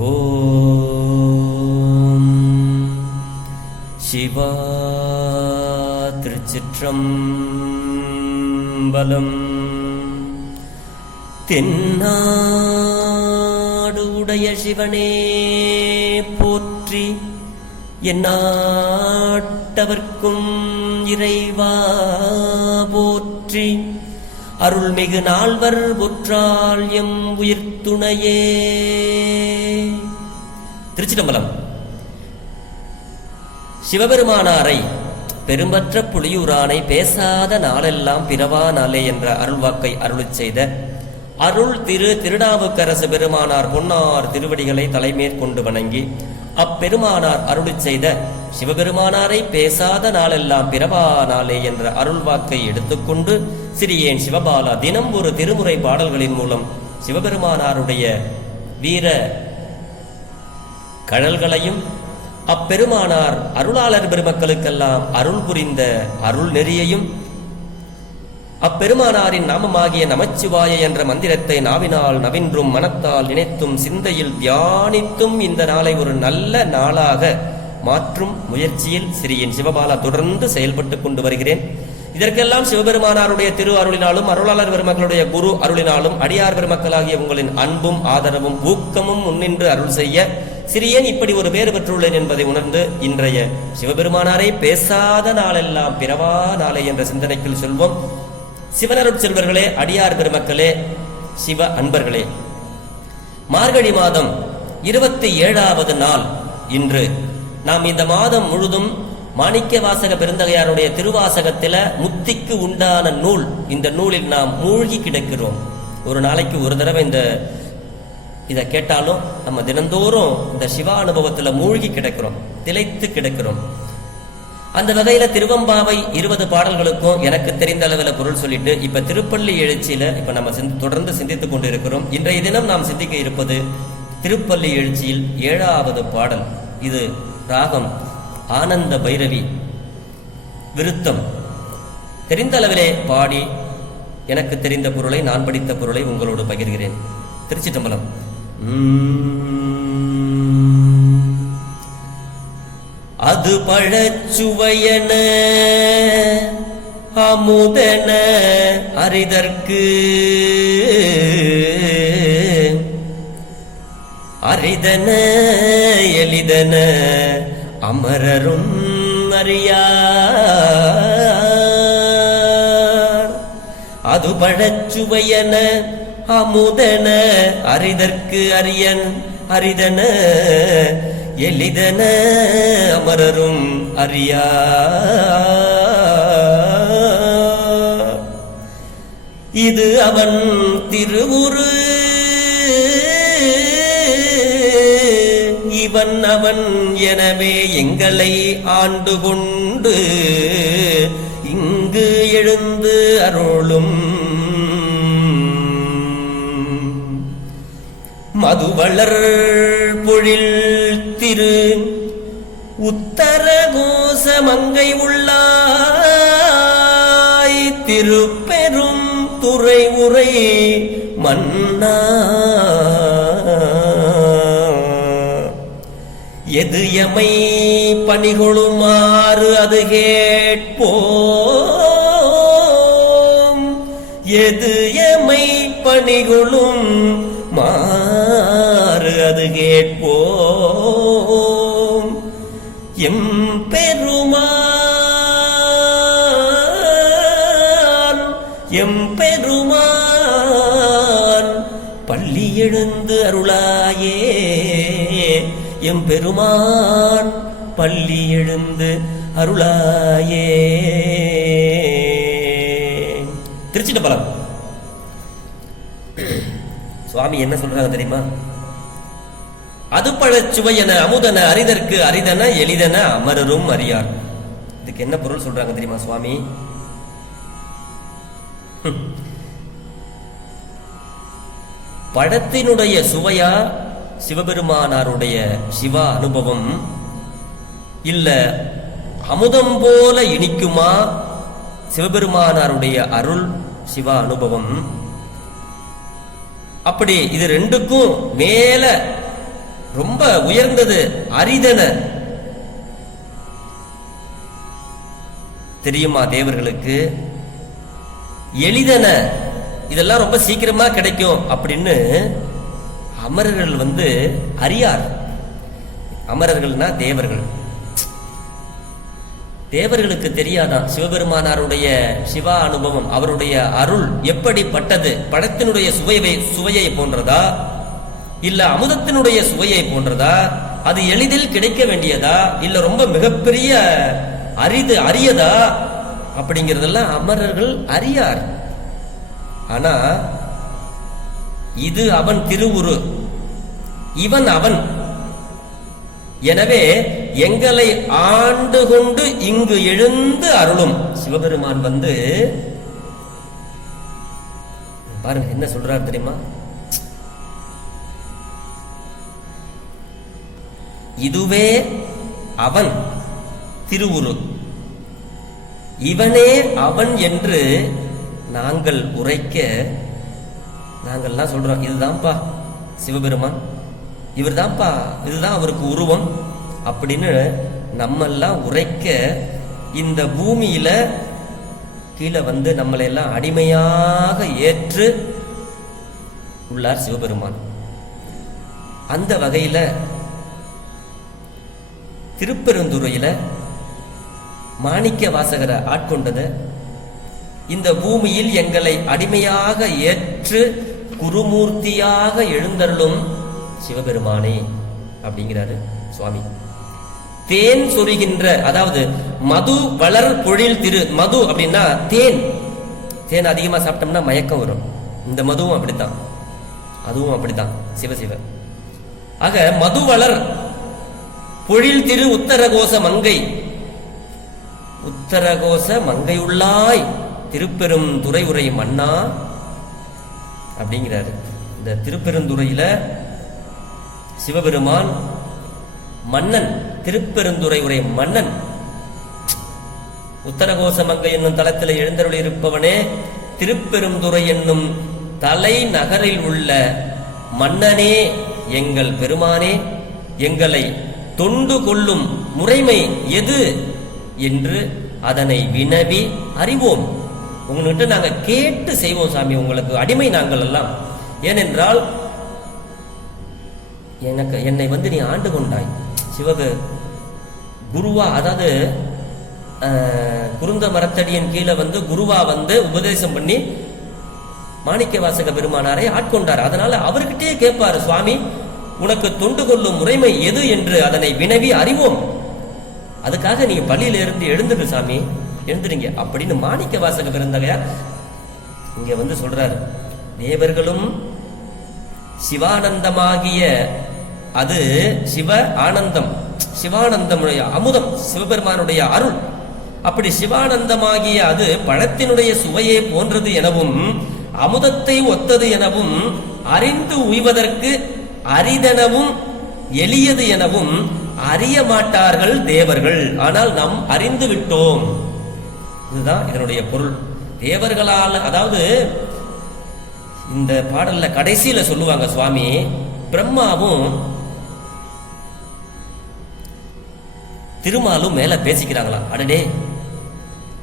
ஓம். சிவா திருச்சிற்றம்பலம். தென்னாடு உடைய சிவனே போற்றி என்னாட்டவர்க்கும் இறைவா போற்றி. அருள்மிகு நால்வர் ஒற்றால் எம் உயிர்த்துணையே. திருச்சிதம்பலம் சிவபெருமானாரை பெரும்பற்ற புலியூரானை பேசாத நாளெல்லாம் பிறவா நாளே என்ற அருள்வாக்கை அருள் செய்த அருள் திரு திருநாவுக்கரசு பெருமானார் பொன்னார் திருவடிகளை தலைமேற்கொண்டு வணங்கி அப்பெருமானார் அருளிச் செய்த சிவபெருமானாரை பேசாத நாளெல்லாம் பிறவா நாளே என்ற அருள்வாக்கை எடுத்துக்கொண்டு சிறியேன் சிவபாலா தினம் ஒரு திருமுறை பாடல்களின் மூலம் சிவபெருமானாருடைய வீர கழல்களையும் அப்பெருமானார் அருளாளர் பெருமக்களுக்கெல்லாம் அருள் புரிந்த அருள் நெறியையும் அப்பெருமானாரின் நாமமாகிய நமச்சிவாய என்ற மந்திரத்தை நாவினால் நவின்றும் மனத்தால் நினைத்தும் சிந்தையில் தியானித்தும் இந்த நாளை ஒரு நல்ல நாளாக மாற்றும் முயற்சியில் சிறியின் சிவபாலா தொடர்ந்து செயல்பட்டு கொண்டு வருகிறேன். இதற்கெல்லாம் சிவபெருமானாருடைய திரு அருளினாலும் அருளாளர் பெருமக்களுடைய குரு அருளினாலும் அடியார் பெருமக்களாகிய உங்களின் அன்பும் ஆதரவும் ஊக்கமும் முன்னின்று அருள் செய்ய சிறியேன் இப்படி ஒரு பேறு பெற்றுள்ளேன் என்பதை உணர்ந்து இன்றைய சிவபெருமானாரை பேசாத நாளெல்லாம் பிறவா நாளை என்ற சிந்தனைக்குள் செல்வோம். சிவனருட் செல்வர்களே அடியார் பெருமக்களே சிவ அன்பர்களே. மார்கழி மாதம் இருபத்தி ஏழாவது நாள் இன்று நாம் இந்த மாதம் முழுதும் மாணிக்க வாசக பெருந்தகையாருடைய திருவாசகத்தில முத்திக்கு உண்டான நூல் இந்த நூலில் நாம் மூழ்கி கிடக்கிறோம். ஒரு நாளைக்கு ஒரு தடவை இந்த இதை கேட்டாலும் நம்ம தினந்தோறும் இந்த சிவா அனுபவத்துல மூழ்கி கிடக்கிறோம் திளைத்து கிடக்கிறோம். அந்த வகையில திருவம்பாவை இருபது பாடல்களுக்கும் எனக்கு தெரிந்த அளவில் பொருள் சொல்லிட்டு இப்ப திருப்பள்ளி எழுச்சியில இப்ப நம்ம தொடர்ந்து சிந்தித்துக் கொண்டு இருக்கிறோம் இன்றைய தினம் நாம் சிந்திக்க இருப்பது திருப்பள்ளி எழுச்சியில் ஏழாவது பாடல். இது ராகம் ஆனந்த பைரவி விருத்தம். தெரிந்த அளவிலே பாடி எனக்கு தெரிந்த பொருளை நான் படித்த பொருளை உங்களோடு பகிர்கிறேன். திருச்சிட்டம்பலம் அது பழச்சுவையன அமுதன அரிதற்கு அரிதன எளிதன அமரரும் அறியார். அது பழச்சுவையன அமுதன அரிதற்கு அரியன் அரிதன எளிதன அமரரும் அறியா இது அவன் திருவுரு. இவன் அவன் எனவே எங்களை ஆண்டு கொண்டு இங்கு எழுந்து அருளும் மதுவளர் பொழில் திரு உத்தர கோச மங்கை உள்ளாய் திருப்பெரும் துறை உரை மன்னா. எது எமை பணிகொழுமாறு அது கேட்போம். எது எமை பணிகொளும் மா அது கேட்போம். எம் பெருமான் எம் பெருமான் பள்ளி எழுந்து அருளாயே. எம் பெருமான் பள்ளி எழுந்து அருளாயே. திருச்சிட்டம்பலம் சுவாமி என்ன சொல்றாங்க தெரியுமா? அது பழச்சுவையன அமுதன அரிதற்கு அரிதன எளிதன அமரரும் அறியார். இதுக்கு என்ன பொருள் சொல்றாங்க தெரியுமா சுவாமி? பழத்தினுடைய சுவையா சிவபெருமானாருடைய சிவா அனுபவம்? இல்ல அமுதம் போல இனிக்குமா சிவபெருமானாருடைய அருள் சிவா அனுபவம்? அப்படி இது ரெண்டுக்கும் மேல ரொம்ப உயர்ந்தது அரிதன. தெரியுமா தேவர்களுக்கு? எளிதன. இதெல்லாம் ரொம்ப சீக்கிரமா கிடைக்கும் அப்படின்னு அமரர்கள் வந்து அறியார். அமரர்கள்னா தேவர்கள். தேவர்களுக்கு தெரியாதான் சிவபெருமானாருடைய சிவா அனுபவம் அவருடைய அருள் எப்படிப்பட்டது படத்தினுடைய சுவையை சுவையை போன்றதா? இல்ல அமுதத்தினுடைய சுவையை போன்றதா? அது எளிதில் கிடைக்க வேண்டியதா? இல்ல ரொம்ப மிகப்பெரிய அரிது அரியதா? அப்படிங்கறதெல்லாம் அமரர்கள் அறியார். ஆனா இது அவன் திருவுரு. இவன் அவன். எனவே எங்களை ஆண்டு கொண்டு இங்கு எழுந்து அருளும். சிவபெருமான் வந்து பாருங்க என்ன சொல்றார் தெரியுமா? இதுவே அவன் திருவுரு இவனே அவன் என்று நாங்கள் உரைக்க நாங்கள்லாம் சொல்றோம் இதுதான்ப்பா சிவபெருமான் இவர் தான்ப்பா இதுதான் அவருக்கு உருவம் அப்படின்னு நம்மெல்லாம் உரைக்க இந்த பூமியில கீழே வந்து நம்மளை எல்லாம் அடிமையாக ஏற்று உள்ளார் சிவபெருமான். அந்த வகையில திருப்பெருந்துறையில மாணிக்க வாசகரை ஆட்கொண்டது. இந்த பூமியில் எங்களை அடிமையாக ஏற்று குருமூர்த்தியாக எழுந்தருளும் சிவபெருமானே அப்படிங்கிறாரு சுவாமி. தேன் சொருகின்ற அதாவது மது வளர் பொழில் திரு மது அப்படின்னா தேன். தேன் அதிகமா சாப்பிட்டோம்னா மயக்கம் வரும். இந்த மதுவும் அப்படித்தான். அதுவும் அப்படித்தான். சிவசிவ. ஆக மது வளர் பொழில் திரு உத்தரகோச மங்கை. உத்தரகோச மங்கையுள்ளாய் திருப்பெரும் துறை உரை மன்னா அப்படிங்கிறாரு. இந்த திருப்பெருந்துறையில சிவபெருமான் மன்னன் திருப்பெருந்துறை உரை மன்னன். உத்தரகோச மங்கை என்னும் தளத்தில் எழுந்தருள் இருப்பவனே திருப்பெருந்துறை என்னும் தலைநகரில் உள்ள மன்னனே எங்கள் பெருமானே எங்களை தொண்டு கொள்ளும் முறைமை எது என்று அதனை வினவி அறிவோம். உங்கள்கிட்ட நாங்கள் கேட்டு செய்வோம் சாமி உங்களுக்கு அடிமை நாங்கள் எல்லாம். ஏனென்றால் எனக்கு என்னை வந்து நீ ஆண்டு கொண்டாய். சிவக குருவா அதாவது குருந்த மரத்தடியின் கீழே வந்து குருவா வந்து உபதேசம் பண்ணி மாணிக்க வாசக பெருமானாரை ஆட்கொண்டார். அதனால அவர்கிட்டயே கேட்பாரு சுவாமி உனக்கு தொண்டு கொள்ளும் முறைமை எது என்று அதனை வினவி அறிவோம். அதுக்காக நீங்க பள்ளியில இருந்து எழுந்துடு சாமி. எழுந்துடுங்க அப்படின்னு மாணிக்க வாசக பிறந்தகையார் இங்க வந்து சொல்றாரு. தேவர்களும் சிவானந்தமாகிய அது சிவ ஆனந்தம் சிவானந்தமுடைய அமுதம் சிவபெருமானுடைய அருள். அப்படி சிவானந்தமாகிய அது பழத்தினுடைய சுவையே போன்றது எனவும் அமுதத்தை ஒத்தது எனவும் அறிந்து உய்வதற்கு அரிதெனவும் எளியது எனவும் அறிய மாட்டார்கள் தேவர்கள். ஆனால் நாம் அறிந்து விட்டோம். இதுதான் இதனுடைய பொருள். தேவர்களால் அதாவது இந்த பாடல்ல கடைசியில சொல்லுவாங்க சுவாமி பிரம்மாவும் திருமாலும் மேல பேசிக்கிறாங்களா? அடடே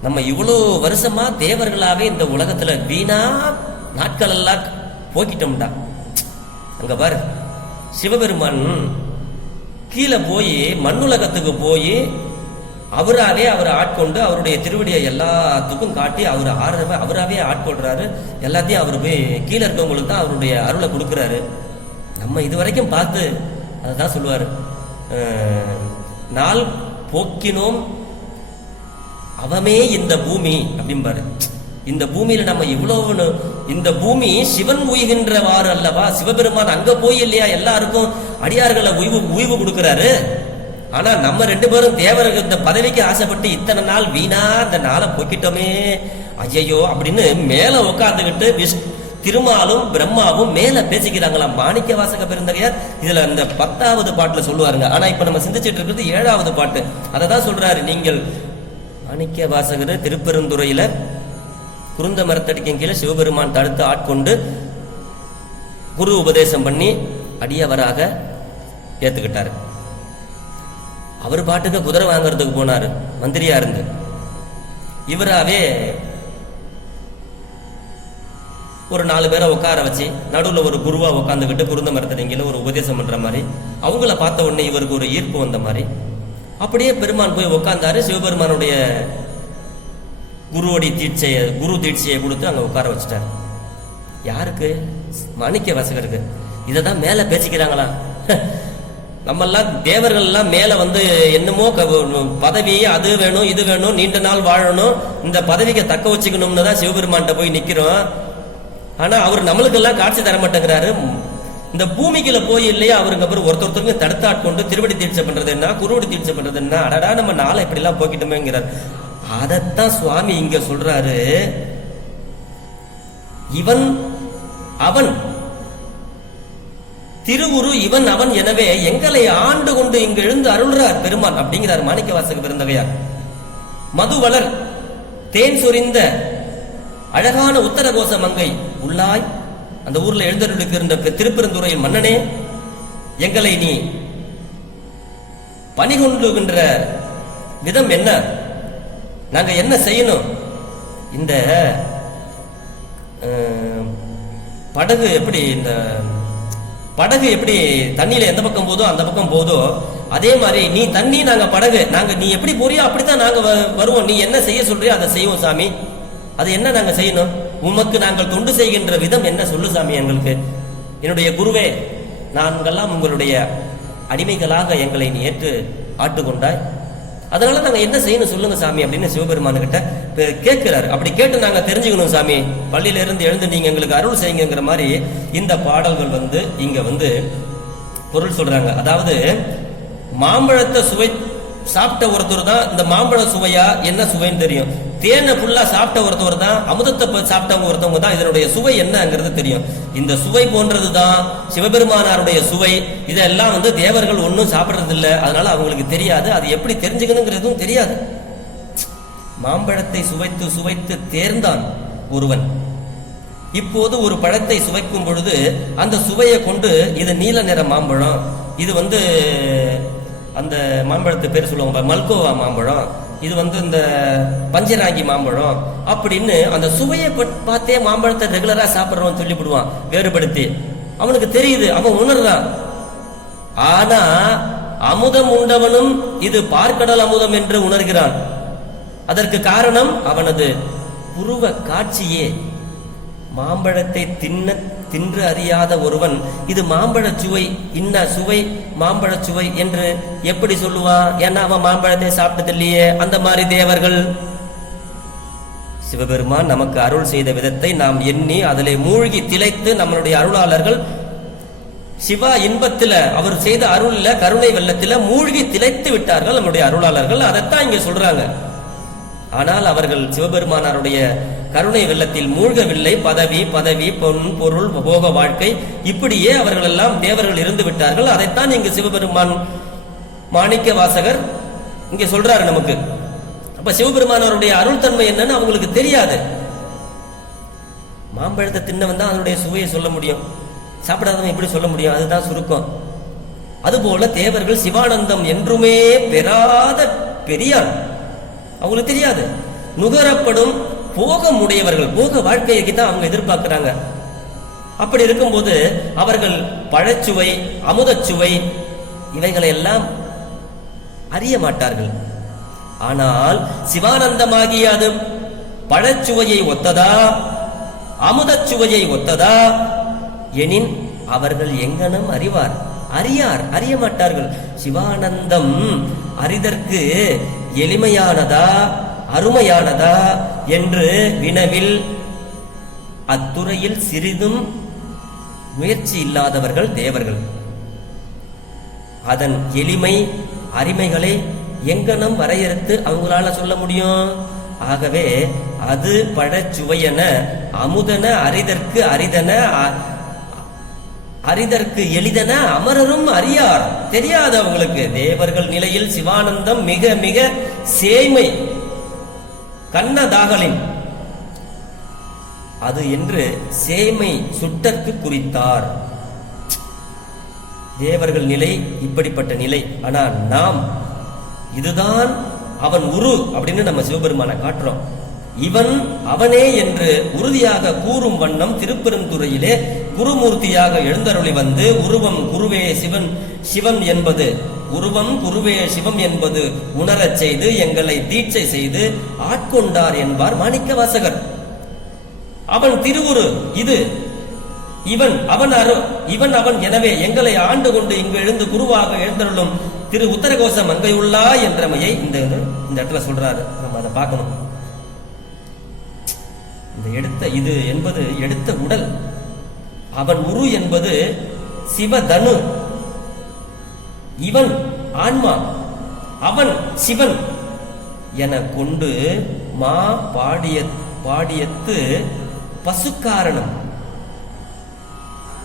நம்ம இவ்வளோ வருஷமா தேவர்களாவே இந்த உலகத்துல வீணா நாட்கள் எல்லாம் போக்கிட்டோம்டா. அங்க பாரு சிவபெருமான் கீழே போய் மண்ணுலகத்துக்கு போய் அவராலே அவரை ஆட்கொண்டு அவருடைய திருவடியை எல்லாத்துக்கும் காட்டி அவர் ஆறவே அவராவே ஆட்கொள்றாரு. எல்லாத்தையும் அவர் போய் கீழே இருக்கவங்களுக்கு தான் அவருடைய அருளை கொடுக்குறாரு. நம்ம இது வரைக்கும் பார்த்து அதுதான் சொல்லுவார். நாள் போக்கினோம் அவமே இந்த பூமி அப்படிம்பாரு. இந்த பூமியில நம்ம இவ்வளவு இந்த பூமி சிவன் உய்கின்றவாறு அல்லவா? சிவபெருமான் அங்க போய் இல்லையா எல்லாருக்கும் அடியார்களை உய்வு உய்வு கொடுக்கிறாரு. ஆனா நம்ம ரெண்டு பேரும் தேவருக்கு இந்த பதவிக்கு ஆசைப்பட்டு இத்தனை நாள் வீணா இந்த நாளை போக்கிட்டோமே. ஐயையோ அப்படின்னு மேல உட்காந்துக்கிட்டு விஷ் திருமாலும் பிரம்மாவும் மேல பேசிக்கிறாங்களாம் மாணிக்க வாசக பெருந்தகையார் இதுல இந்த பத்தாவது பாட்டுல சொல்லுவாருங்க. ஆனா இப்ப நம்ம சிந்திச்சிட்டு இருக்கிறது ஏழாவது பாட்டு. அதை தான் சொல்றாரு நீங்கள் மாணிக்க வாசகர் திருப்பெருந்துறையில குருந்த மரத்தடிக்கும் கீழே சிவபெருமான் தடுத்து ஆட்கொண்டு குரு உபதேசம் பண்ணி அடியவராக ஏற்றுக்கிட்டார் அவர் பாட்டுக்கு குதிரை வாங்குறதுக்கு போனார் மந்திரியா இருந்து. இவராகவே ஒரு நாலு பேரை உட்கார வச்சு நடுவில் ஒரு குருவா உட்காந்துக்கிட்டு குருந்த மரத்தடிங்கில ஒரு உபதேசம் பண்ற மாதிரி அவங்கள பார்த்த உடனே இவருக்கு ஒரு ஈர்ப்பு வந்த மாதிரி. அப்படியே பெருமான் போய் உட்கார்ந்தாரு சிவபெருமானுடைய குருவோடைய தீட்சையை குரு தீட்சையை கொடுத்து அங்கே உட்கார வச்சுட்டாரு. யாருக்கு? மாணிக்க வாசகருக்கு. இதை தான் மேலே பேசிக்கிறாங்களா? நம்மெல்லாம் தேவர்கள்லாம் மேலே வந்து என்னமோ க- பதவி அது வேணும் இது வேணும் நீண்ட நாள் வாழணும் இந்த பதவிக்கு தக்க வச்சுக்கணும்னு தான் சிவபெருமான்கிட்ட போய் நிற்கிறோம் ஆனால் அவர் நம்மளுக்கெல்லாம் காட்சி தர மாட்டேங்கிறாரு. இந்த பூமிக்குள்ள போய் இல்லையா அவருக்கு அப்புறம் ஒருத்தொருத்தருக்கு தடுத்தாட்கொண்டு திருவடி தீட்சை பண்ணுறது என்ன குருவடி தீட்சை பண்றது என்ன? அடடா நம்ம நாளை இப்படி எல்லாம் போக்கிட்டோமேங்கிறார். அதைத்தான் சுவாமி இங்க சொல்றாரு. இவன் அவன். திருவுரு இவன் அவன் எனவே எங்களை ஆண்டு கொண்டு இங்கு எழுந்து அருள்றார் பெருமான் அப்படிங்கிறார் மாணிக்க வாசக பெருந்தகையார் மதுவளர் தேன் சொரிந்த அழகான உத்தரகோச மங்கை உள்ளாய் அந்த ஊர்ல எழுந்தருளுக்கு இருந்த திருப்பெருந்துறையின் மன்னனே எங்களை நீ பணிகொண்டுகின்ற விதம் என்ன? நாங்க என்ன செய்யணும்? இந்த படகு எப்படி இந்த படகு எப்படி தண்ணியில எந்த பக்கம் போதோ அந்த பக்கம் போதோ அதே மாதிரி நீ தண்ணி நாங்க படகு. நாங்க நீ எப்படி போறியோ அப்படித்தான் நாங்க வ- வருவோம். நீ என்ன செய்ய சொல்றியோ அதை செய்வோம் சாமி. அது என்ன நாங்க செய்யணும்? உமக்கு நாங்கள் தொண்டு செய்கின்ற விதம் என்ன சொல்லு சாமி எங்களுக்கு? என்னுடைய குருவே நாங்கள்லாம் உங்களுடைய அடிமைகளாக எங்களை நீ ஏற்று ஆட்டுக்கொண்டாய். அதனால நாங்க என்ன செய்யணும் சொல்லுங்க சாமி அப்படின்னு சிவபெருமான் கிட்ட கேட்கிறாரு. அப்படி கேட்டு நாங்க தெரிஞ்சுக்கணும் சாமி. பள்ளியில இருந்து எழுந்து நீங்க எங்களுக்கு அருள் செய்யுங்கிற மாதிரி இந்த பாடல்கள் வந்து இங்க வந்து பொருள் சொல்றாங்க. அதாவது மாம்பழத்தை சுவை சாப்பிட்ட ஒருத்தர் தான் இந்த மாம்பழ சுவையா என்ன சுவைன்னு தெரியும். தேனை ஃபுல்லா சாப்பிட்ட ஒருத்தவர் தான் அமுதத்தை சாப்பிட்டவங்க ஒருத்தவங்க தான் இதனுடைய சுவை என்னங்கிறது தெரியும். இந்த சுவை போன்றது தான் சிவபெருமானாருடைய சுவை. இதெல்லாம் வந்து தேவர்கள் ஒன்றும் சாப்பிட்றது இல்லை அதனால அவங்களுக்கு தெரியாது. அது எப்படி தெரிஞ்சுக்கணுங்கிறதும் தெரியாது. மாம்பழத்தை சுவைத்து சுவைத்து தேர்ந்தான் ஒருவன். இப்போது ஒரு பழத்தை சுவைக்கும் பொழுது அந்த சுவையை கொண்டு இது நீல நிற மாம்பழம் இது வந்து அந்த மாம்பழத்து பேர் சொல்லுவாங்க மல்கோவா மாம்பழம். இது வந்து இந்த பஞ்சராங்கி மாம்பழம். அப்படின்னு அந்த சுவையை பார்த்தே மாம்பழத்தை ரெகுலரா சாப்பிட்றவன் சொல்லிவிடுவான் வேறுபடுத்தி. அவனுக்கு தெரியுது அவன் உணர்றான். ஆனா அமுதம் உண்டவனும் இது பார்க்கடல் அமுதம் என்று உணர்கிறான். அதற்கு காரணம் அவனது புருவ காட்சியே. மாம்பழத்தை தின்ன தின்று அறியாத ஒருவன் இது மாம்பழச் சுவை இன்ன சுவை மாம்பழச் சுவை என்று எப்படி சொல்லுவான் ஏன்னா அவன் மாம்பழத்தை சாப்பிட்டது இல்லையே அந்த மாதிரி தேவர்கள். சிவபெருமான் நமக்கு அருள் செய்த விதத்தை நாம் எண்ணி அதிலே மூழ்கி திளைத்து நம்மளுடைய அருளாளர்கள் சிவா இன்பத்துல அவர் செய்த அருள்ல கருணை வெள்ளத்தில் மூழ்கி திளைத்து விட்டார்கள் நம்முடைய அருளாளர்கள். அதைத்தான் இங்க சொல்றாங்க. ஆனால் அவர்கள் சிவபெருமானாருடைய கருணை வெள்ளத்தில் மூழ்கவில்லை. பதவி பதவி பொன் பொருள் போக வாழ்க்கை. இப்படியே அவர்கள் எல்லாம் தேவர்கள் இருந்து விட்டார்கள். அதைத்தான் இங்கு சிவபெருமான் மாணிக்க வாசகர் இங்கே சொல்றாரு நமக்கு. அப்ப சிவபெருமானாருடைய அருள் தன்மை என்னன்னு அவங்களுக்கு தெரியாது. மாம்பழத்தை தின்னவன் தான் அதனுடைய சுவையை சொல்ல முடியும். சாப்பிடாதவன் எப்படி சொல்ல முடியும். அதுதான் சுருக்கம். அதுபோல தேவர்கள் சிவானந்தம் என்றுமே பெறாத பெரியார். அவங்களுக்கு தெரியாது. நுகரப்படும் போகம் உடையவர்கள் போக வாழ்க்கையை தான் அவங்க எதிர்பார்க்கிறாங்க. அப்படி இருக்கும்போது அவர்கள் பழச்சுவை அமுதச்சுவை இவைகளை எல்லாம் அறிய மாட்டார்கள். ஆனால் சிவானந்தமாகிய அது பழச்சுவையை ஒத்ததா? அமுதச்சுவையை ஒத்ததா? எனின் அவர்கள் எங்கனம் அறிவார். அறியார் அறிய மாட்டார்கள். சிவானந்தம் அறிதற்கு எளிமையானதா அருமையானதா என்று வினவில் அத்துறையில் சிறிதும் முயற்சி இல்லாதவர்கள் தேவர்கள். அதன் எளிமை அருமைகளை எங்கனம் வரையறுத்து அவங்களால சொல்ல முடியும்? ஆகவே அது பழச்சுவையென அமுதன அரிதற்கு அரிதன அறிதற்கு அரிதற்கு எளிதன அமரரும் அறியார். தெரியாது அவங்களுக்கு தேவர்கள் நிலையில் சிவானந்தம் மிக மிக சேமை கண்ணதாகலின். அது என்று சேமை சுட்டற்கு குறித்தார். தேவர்கள் நிலை இப்படிப்பட்ட நிலை. ஆனா நாம் இதுதான் அவன் உரு அப்படின்னு நம்ம சிவபெருமானை காட்டுறோம். இவன் அவனே என்று உறுதியாக கூறும் வண்ணம் திருப்பெருந்துறையிலே குருமூர்த்தியாக எழுந்தருளி வந்து உருவம் குருவே சிவன் சிவம் என்பது உருவம் குருவே சிவம் என்பது உணரச் செய்து எங்களை தீட்சை செய்து ஆட்கொண்டார் என்பார் மாணிக்க வாசகர் அவன் திருவுரு இது. இவன் அவன் அரு இவன் அவன் எனவே எங்களை ஆண்டு கொண்டு இங்கு எழுந்து குருவாக எழுந்தருளும் திரு உத்தரகோச மங்கையுள்ளா என்றமையை இந்த இந்த இடத்துல சொல்றாரு. நம்ம அதை பார்க்கணும். இந்த எடுத்த இது என்பது எடுத்த உடல். அவன் உரு என்பது சிவதனு. இவன் ஆன்மா. அவன் சிவன் என கொண்டு மா பாடிய பாடியத்து பசுக்காரணம்.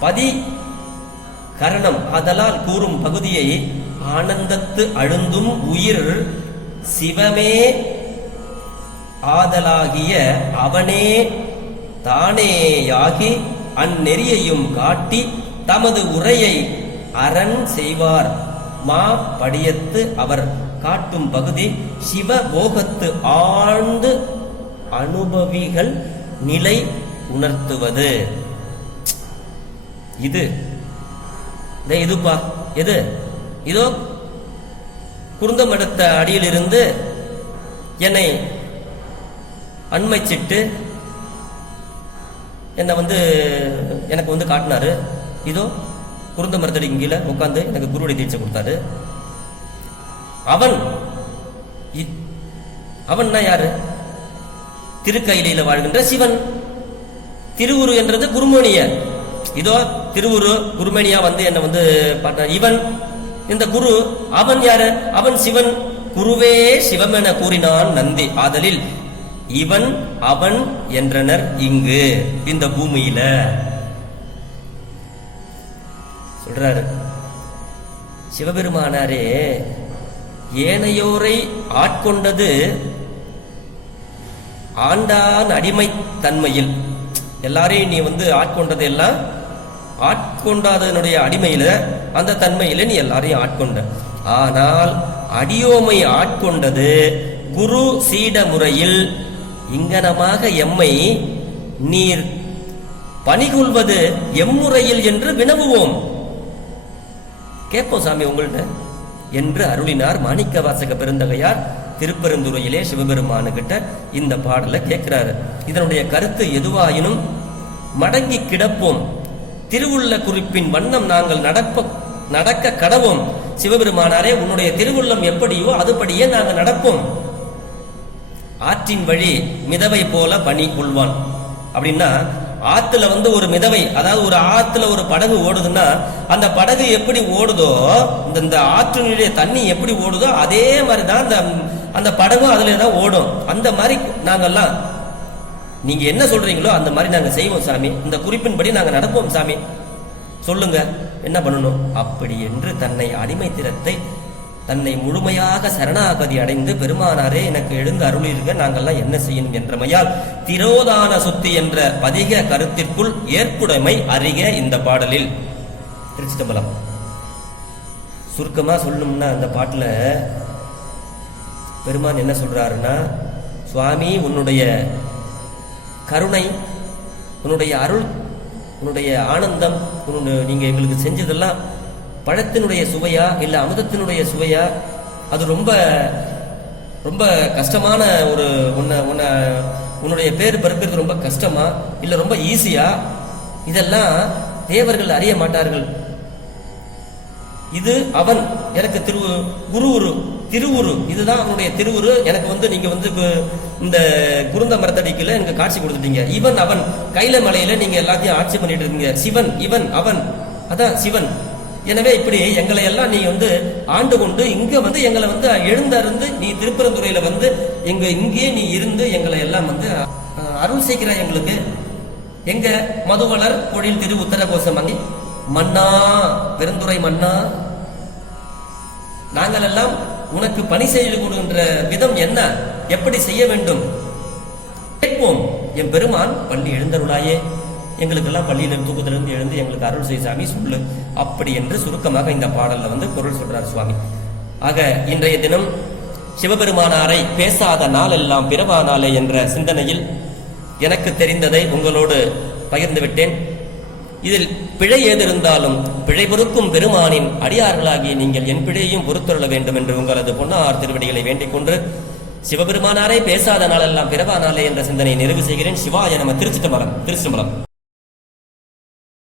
பதி கரணம் அதலால் கூறும் பகுதியை ஆனந்தத்து அழுந்தும் உயிர் சிவமே ஆதலாகிய அவனே தானேயாகி அந்நெறியையும் காட்டி தமது உரையை அரண் செய்வார். மா படியத்து அவர் காட்டும் பகுதி சிவபோகத்து ஆழ்ந்து அனுபவிகள் நிலை உணர்த்துவது. இது. இதுப்பா. எது? இதோ குருந்தமடத்த அடியிலிருந்து என்னை அண்மை சிட்டு என்னை வந்து எனக்கு வந்து காட்டினாரு. இதோ குருந்த மரத்தடி கீழே உட்காந்து எனக்கு குருவுடைய தீட்சை கொடுத்தாரு. அவன் இ- அவன்னா யாரு? திருக்கையில வாழ்கின்ற சிவன். திருவுரு என்றது குருமோனிய. இதோ திருவுரு குருமேனியா வந்து என்ன வந்து பார்த்த இவன் இந்த குரு அவன் யாரு? அவன் சிவன். குருவே சிவம் என கூறினான் நந்தி ஆதலில் இவன் அவன் என்றனர் இங்கு இந்த பூமியில. சொல்றாரு. சிவபெருமானாரே ஏனையோரை ஆட்கொண்டது ஆண்டான் அடிமை தன்மையில். எல்லாரையும் நீ வந்து ஆட்கொண்டது எல்லாம் ஆட்கொண்டாதனுடைய அடிமையில அந்த தன்மையில நீ எல்லாரையும் ஆட்கொண்ட. ஆனால் அடியோமை ஆட்கொண்டது குரு சீட முறையில் இங்கனமாக எம்மை நீர் பணிகொள்வது எம்முறையில் என்று வினவுவோம். கேட்போம் சாமி உங்கள்ட்ட. என்று அருளினார் மாணிக்க வாசக பெருந்தகையார் திருப்பெருந்துறையிலே சிவபெருமானுகிட்ட இந்த பாடலை கேட்கிறாரு. இதனுடைய கருத்து எதுவாயினும் மடங்கி கிடப்போம். திருவுள்ள குறிப்பின் வண்ணம் நாங்கள் நடப்ப நடக்க கடவோம். சிவபெருமானாரே உன்னுடைய திருவுள்ளம் எப்படியோ அதுபடியே நாங்கள் நடப்போம். ஆற்றின் வழி மிதவை போல பணி கொள்வான். அப்படின்னா ஆத்துல வந்து ஒரு மிதவை அதாவது ஒரு ஆத்துல ஒரு படகு ஓடுதுன்னா அந்த படகு எப்படி ஓடுதோ இந்த இந்த ஆற்றினுடைய தண்ணி எப்படி ஓடுதோ அதே மாதிரி தான் அந்த அந்த படகும் அதுல தான் ஓடும். அந்த மாதிரி நாங்கெல்லாம் நீங்க என்ன சொல்றீங்களோ அந்த மாதிரி நாங்க செய்வோம் சாமி. இந்த குறிப்பின்படி நாங்க நடப்போம் சாமி. சொல்லுங்க என்ன பண்ணணும்? அப்படி என்று தன்னை அடிமை திறத்தை தன்னை முழுமையாக சரணாகதி அடைந்து பெருமானாரே எனக்கு எழுந்து அருளிருக்க நாங்கள்லாம் என்ன செய்யணும் என்றமையால் திரோதான சுத்தி என்ற பதிக கருத்திற்குள் ஏற்புடைமை அறிக இந்த பாடலில். திருச்சிதம்பலம். சுருக்கமா சொல்லணும்னா அந்த பாட்டில் பெருமான் என்ன சொல்றாருன்னா சுவாமி உன்னுடைய கருணை உன்னுடைய அருள் உன்னுடைய ஆனந்தம் உன்னுடைய நீங்க எங்களுக்கு செஞ்சதெல்லாம் பழத்தினுடைய சுவையா இல்ல அமுதத்தினுடைய சுவையா? அது ரொம்ப ரொம்ப கஷ்டமான ஒரு உன்னை உன்னை உன்னுடைய பேர் பிறப்பிற்கு ரொம்ப கஷ்டமா? இல்ல ரொம்ப ஈஸியா? இதெல்லாம் தேவர்கள் அறிய மாட்டார்கள். இது அவன் எனக்கு திரு குருவுரு திருவுரு. இதுதான் அவனுடைய திருவுரு. எனக்கு வந்து நீங்க வந்து இந்த குருந்த மரத்தடிக்கல எனக்கு காட்சி கொடுத்துட்டீங்க. இவன் அவன். கைல மலையில நீங்க எல்லாத்தையும் ஆட்சி பண்ணிட்டு இருக்கீங்க. சிவன் இவன் அவன். அதான் சிவன். எனவே இப்படி எங்களை எல்லாம் நீ வந்து ஆண்டு கொண்டு இங்க வந்து எங்களை வந்து எழுந்தருந்து நீ திருப்பரந்துறையில வந்து எங்க இங்கே நீ இருந்து எங்களை எல்லாம் வந்து அருள் செய்கிறாய் எங்களுக்கு. எங்க மதுவளர் பொழில் திரு உத்தரகோசம் மன்னா பெருந்துறை மன்னா. நாங்கள் எல்லாம் உனக்கு பணி செய்து கொடுக்கின்ற விதம் என்ன? எப்படி செய்ய வேண்டும்? கேட்போம். என் பெருமான் பள்ளி எழுந்தருளாயே. எங்களுக்கெல்லாம் பள்ளியிலிருந்து தூக்கத்திலிருந்து எழுந்து எங்களுக்கு அருள் செய் சாமி சொல்லு. அப்படி என்று சுருக்கமாக இந்த பாடல்ல வந்து பொருள் சொல்றார் சுவாமி. ஆக இன்றைய தினம் சிவபெருமானாரை பேசாத நாளெல்லாம் பிறவா நாளே என்ற சிந்தனையில் எனக்கு தெரிந்ததை உங்களோடு பகிர்ந்து விட்டேன். இதில் பிழை ஏதிருந்தாலும் பிழை பொறுக்கும் பெருமானின் அடியார்களாகி நீங்கள் என் பிழையையும் பொறுத்துள்ள வேண்டும் என்று உங்களது பொன்னார் திருவடிகளை வேண்டிக் கொண்டு சிவபெருமானாரே பேசாத நாளெல்லாம் பிறவானாலே என்ற சிந்தனையை நிறைவு செய்கிறேன். சிவாய நம திருச்சிட்டம்பலம் திருச்சிட்டம்பலம்.